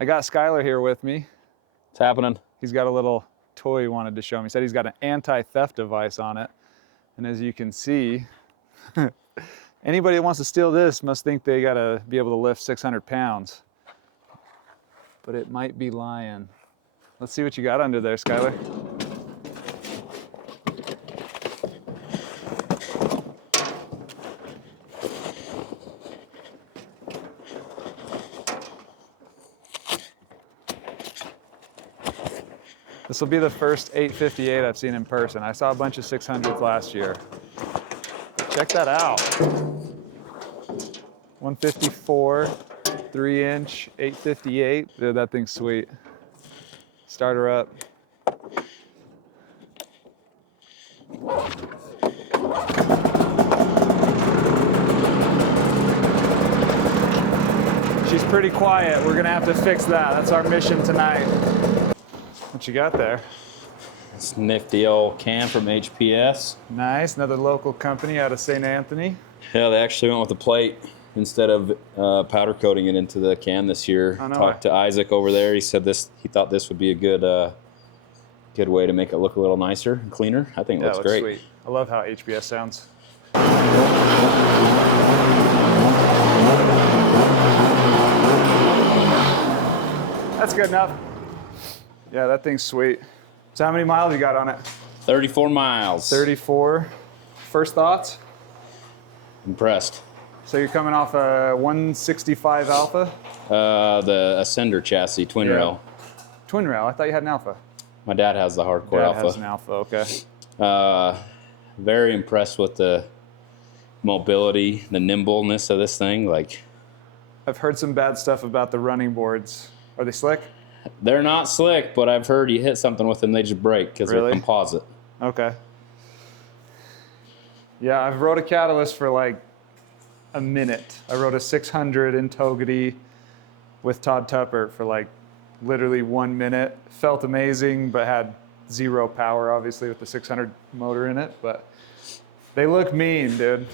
I got Skylar here with me. What's happening? He's got a little toy he wanted to show me. He said he's got an anti-theft device on it. And as you can see, anybody that wants to steal this must think they gotta be able to lift 600 pounds. But it might be lying. Let's see what you got under there, Skylar. This will be the first 858 I've seen in person. I saw a bunch of 600s last year. Check that out. 154, 3-inch, 858. Dude, that thing's sweet. Start her up. She's pretty quiet. We're gonna have to fix that. That's our mission tonight. What you got there? It's nifty old can from HPS. Nice, another local company out of St. Anthony. Yeah, they actually went with the plate instead of powder coating it into the can this year. Talked to Isaac over there. He said he thought this would be a good way to make it look a little nicer and cleaner. I think it looks great. Sweet. I love how HPS sounds. That's good enough. Yeah, that thing's sweet. So how many miles you got on it? 34 miles. 34. First thoughts? Impressed. So you're coming off a 165 Alpha? The Ascender chassis, twin rail. Twin rail? I thought you had an Alpha. My dad has the hardcore Alpha. Dad has an Alpha, okay. Very impressed with the mobility, the nimbleness of this thing. I've heard some bad stuff about the running boards. Are they slick? They're not slick, but I've heard you hit something with them, they just break because they're composite. Okay. Yeah, I've rode a Catalyst for like a minute. I rode a 600 in Togedy with Todd Tuppert for like literally 1 minute. Felt amazing, but had zero power, obviously, with the 600 motor in it. But they look mean, dude.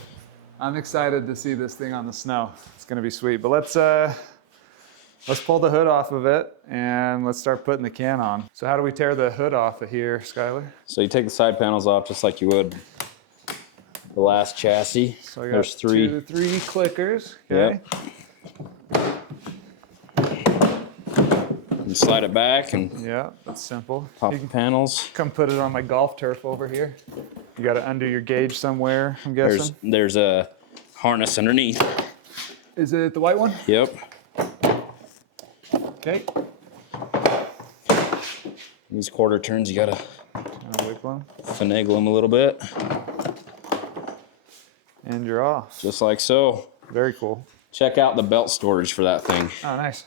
I'm excited to see this thing on the snow. It's gonna be sweet. But let's pull the hood off of it and let's start putting the can on. So how do we tear the hood off of here, Skylar? So you take the side panels off just like you would the last chassis. So I got There's three clickers. Okay. Yep. And slide it back and yeah, that's simple. Pop the panels. Come put it on my golf turf over here. You got it under your gauge somewhere, I'm guessing. There's a harness underneath. Is it the white one? Yep. Okay. These quarter turns, you gotta finagle them a little bit. And you're off. Just like so. Very cool. Check out the belt storage for that thing. Oh, nice.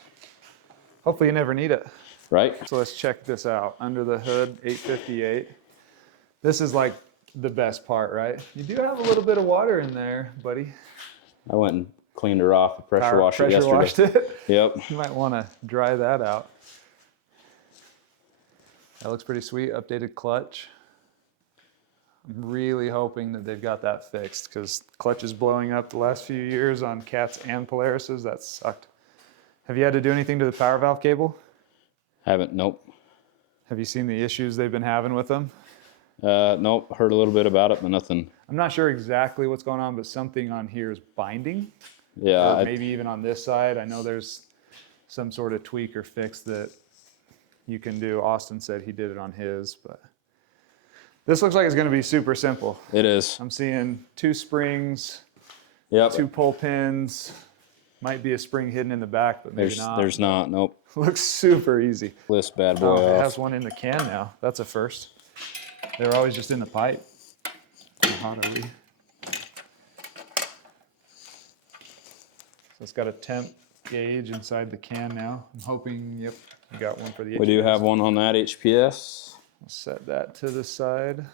Hopefully you never need it. Right? So let's check this out. Under the hood, 858. This is like the best part, right? You do have a little bit of water in there, buddy. I went and cleaned her off, pressure washed it yesterday. Washed it? Yep. You might want to dry that out. That looks pretty sweet. Updated clutch. I'm really hoping that they've got that fixed because clutch is blowing up the last few years on Cats and Polarises. That sucked. Have you had to do anything to the power valve cable? Haven't, nope. Have you seen the issues they've been having with them? Nope, heard a little bit about it, but nothing. I'm not sure exactly what's going on, but something on here is binding. Yeah. Or maybe even on this side. I know there's some sort of tweak or fix that you can do. Austin said he did it on his, but this looks like it's going to be super simple. It is. I'm seeing 2 springs, yep. 2 pull pins. Might be a spring hidden in the back, but maybe not. There's not, nope. Looks super easy. List bad boy off. It has one in the can now. That's a first. They were always just in the pipe. How hot are we? So it's got a temp gauge inside the can now. I'm hoping, yep, you got one for the HPS. We do have one on that HPS. I'll set that to the side.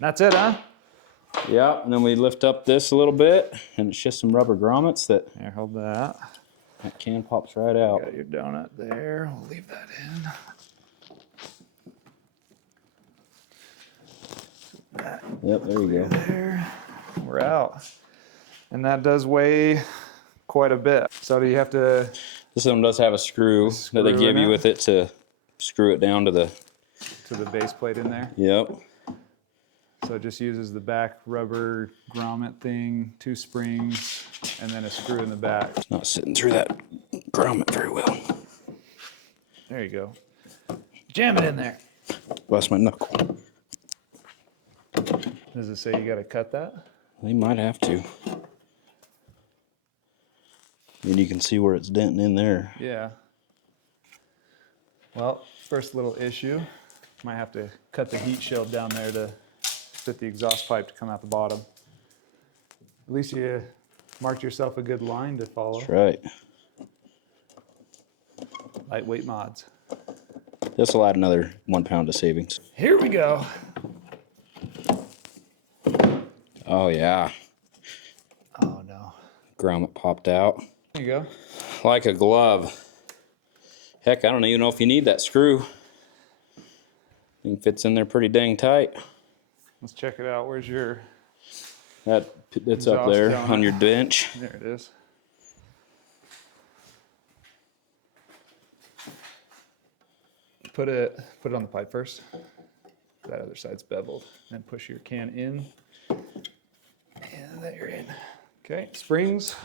That's it, huh? Yeah, and then we lift up this a little bit, and it's just some rubber grommets that... Here, hold that. That can pops right out. Got your donut there. We'll leave that in. Yep, there you go. There. We're out. And that does weigh quite a bit. So do you have to This one does have a screw that they give you with it to screw it down to the base plate in there. Yep. So it just uses the back rubber grommet thing, 2 springs, and then a screw in the back. It's not sitting through that grommet very well. There you go. Jam it in there. Bust my knuckle. Does it say you got to cut that? They might have to. And you can see where it's denting in there. Yeah. Well, first little issue. Might have to cut the heat shield down there to fit the exhaust pipe to come out the bottom. At least you marked yourself a good line to follow. That's right. Lightweight mods. This will add another 1 pound of savings. Here we go. Oh yeah. Oh no. Grommet popped out. There you go. Like a glove. Heck, I don't even know if you need that screw. Thing fits in there pretty dang tight. Let's check it out. Where's your... It's up there on your bench. There it is. Put it on the pipe first. That other side's beveled. Then push your can in. And there you're in. Okay, springs.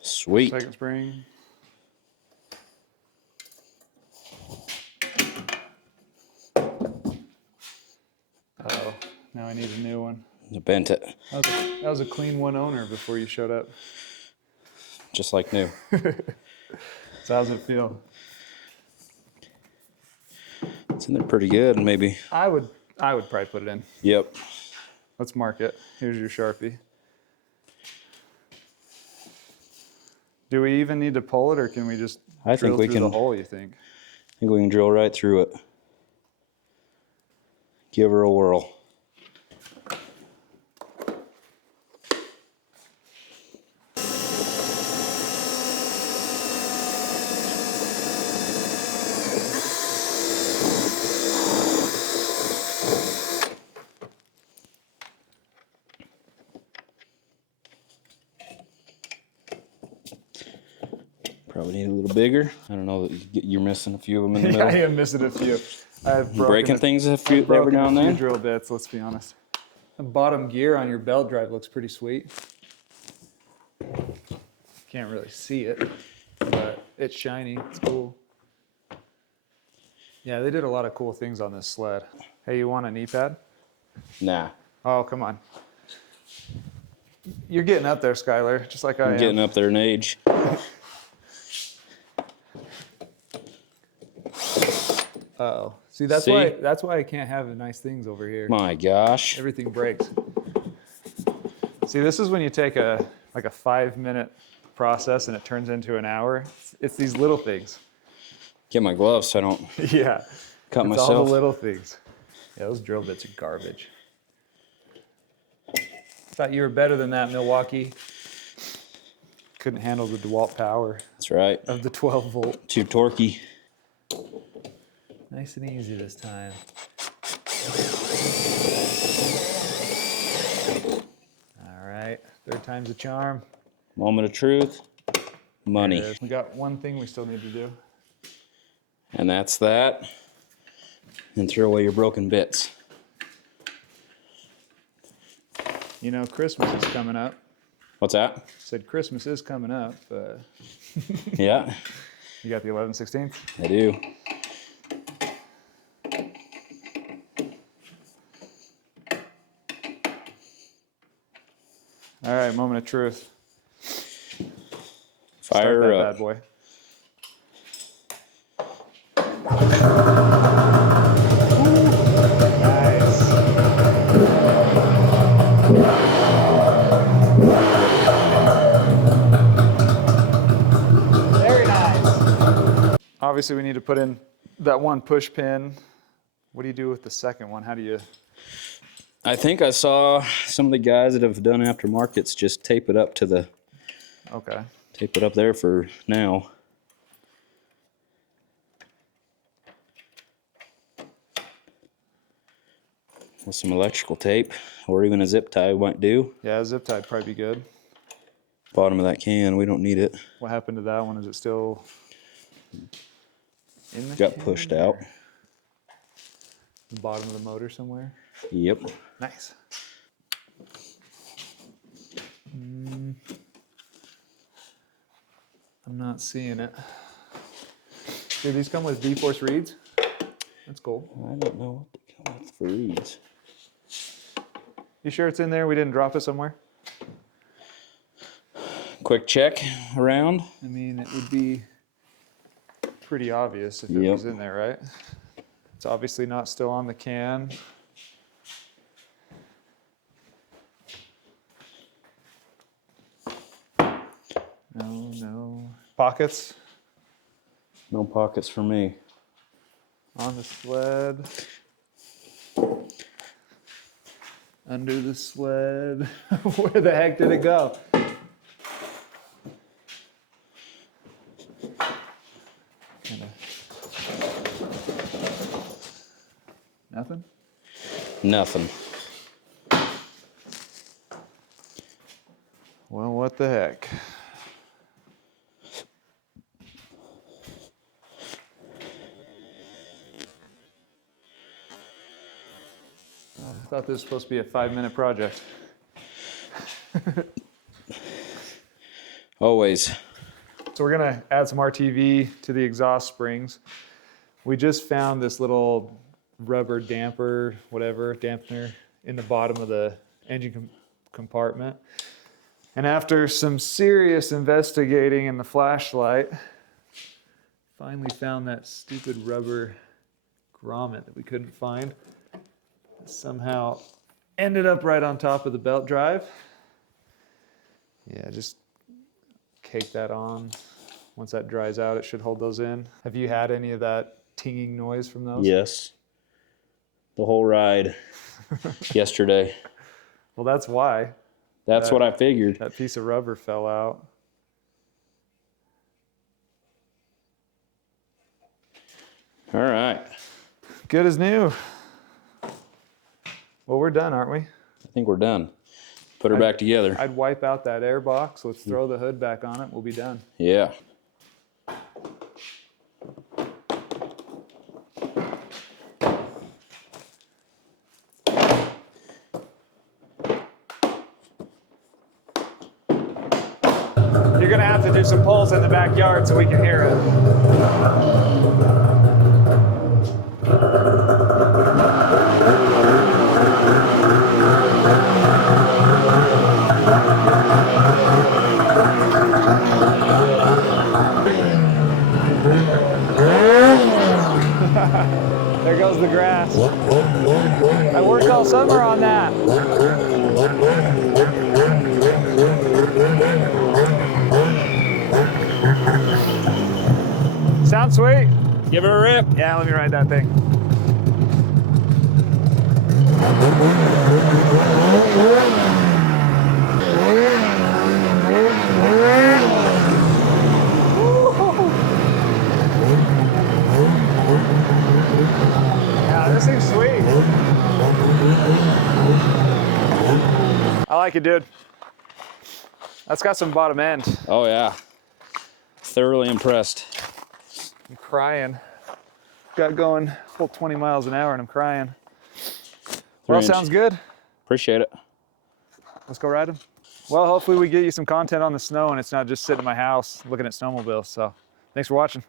Sweet. Second spring. Uh-oh, now I need a new one. I bent it. That was a clean one owner before you showed up. Just like new. So how's it feel? It's in there pretty good, maybe. I would probably put it in. Yep. Let's mark it. Here's your Sharpie. Do we even need to pull it, or can we just drill through the hole, you think? I think we can drill right through it. Give her a whirl. Probably need a little bigger. I don't know, you're missing a few of them in the middle. Yeah, I am missing a few. I've breaking things every now and then. Drill bits, let's be honest. The bottom gear on your belt drive looks pretty sweet. Can't really see it, but it's shiny. It's cool. Yeah, they did a lot of cool things on this sled. Hey, you want a knee pad? Nah. Oh, come on. You're getting up there, Skylar, just like I am. Getting up there in age. Uh-oh. See, that's why I can't have nice things over here. My gosh. Everything breaks. See, this is when you take a 5-minute process and it turns into an hour. It's these little things. Get my gloves so I don't cut myself. All the little things. Yeah, those drill bits are garbage. Thought you were better than that, Milwaukee. Couldn't handle the DeWalt power. That's right. Of the 12 volt. Too torquey. Nice and easy this time. All right, third time's a charm. Moment of truth. Money. We got one thing we still need to do. And that's that. And throw away your broken bits. You know, Christmas is coming up. What's that? Said Christmas is coming up. Yeah. You got the 11/16? I do. All right, moment of truth. Fire Start that up. bad boy. Nice. Very nice. Obviously, we need to put in that one push pin. What do you do with the second one? How do you... I think I saw some of the guys that have done aftermarkets just tape it up to the... Okay. Tape it up there for now. with some electrical tape, or even a zip tie might do. Yeah, a zip tie would probably be good. Bottom of that can, we don't need it. What happened to that one? Is it still in the Got can pushed or out. the bottom of the motor somewhere? Yep. Nice. I'm not seeing it. Do these come with V-Force reeds? That's cool. I don't know what to come with for reeds. You sure it's in there? We didn't drop it somewhere? Quick check around. I mean, it would be pretty obvious if it was in there, right? It's obviously not still on the can. No. Pockets? No pockets for me. On the sled. Under the sled. Where the heck did it go? Nothing? Nothing. Well, what the heck? I thought this was supposed to be a 5-minute project. Always. So we're gonna add some RTV to the exhaust springs. We just found this little rubber dampener in the bottom of the engine compartment. And after some serious investigating in the flashlight, finally found that stupid rubber grommet that we couldn't find. Somehow ended up right on top of the belt drive. Yeah, just cake that on. Once that dries out, it should hold those in. Have you had any of that tinging noise from those? Yes. The whole ride yesterday. Well, that's why. That's what I figured. That piece of rubber fell out. All right. Good as new. Well, we're done, aren't we? I think we're done. Put her back together. I'd wipe out that air box. Let's throw the hood back on it. We'll be done. Yeah. You're going to have to do some pulls in the backyard so we can hear it. There goes the grass. I worked all summer on that. Sound sweet? Give her a rip. Yeah, let me ride that thing. Yeah, this thing's sweet. I like it, dude. That's got some bottom end. Oh, yeah. Thoroughly impressed. I'm crying. Got going full 20 miles an hour and I'm crying. Well, sounds good. Appreciate it. Let's go ride them. Well, hopefully we get you some content on the snow and it's not just sitting in my house looking at snowmobiles. So thanks for watching.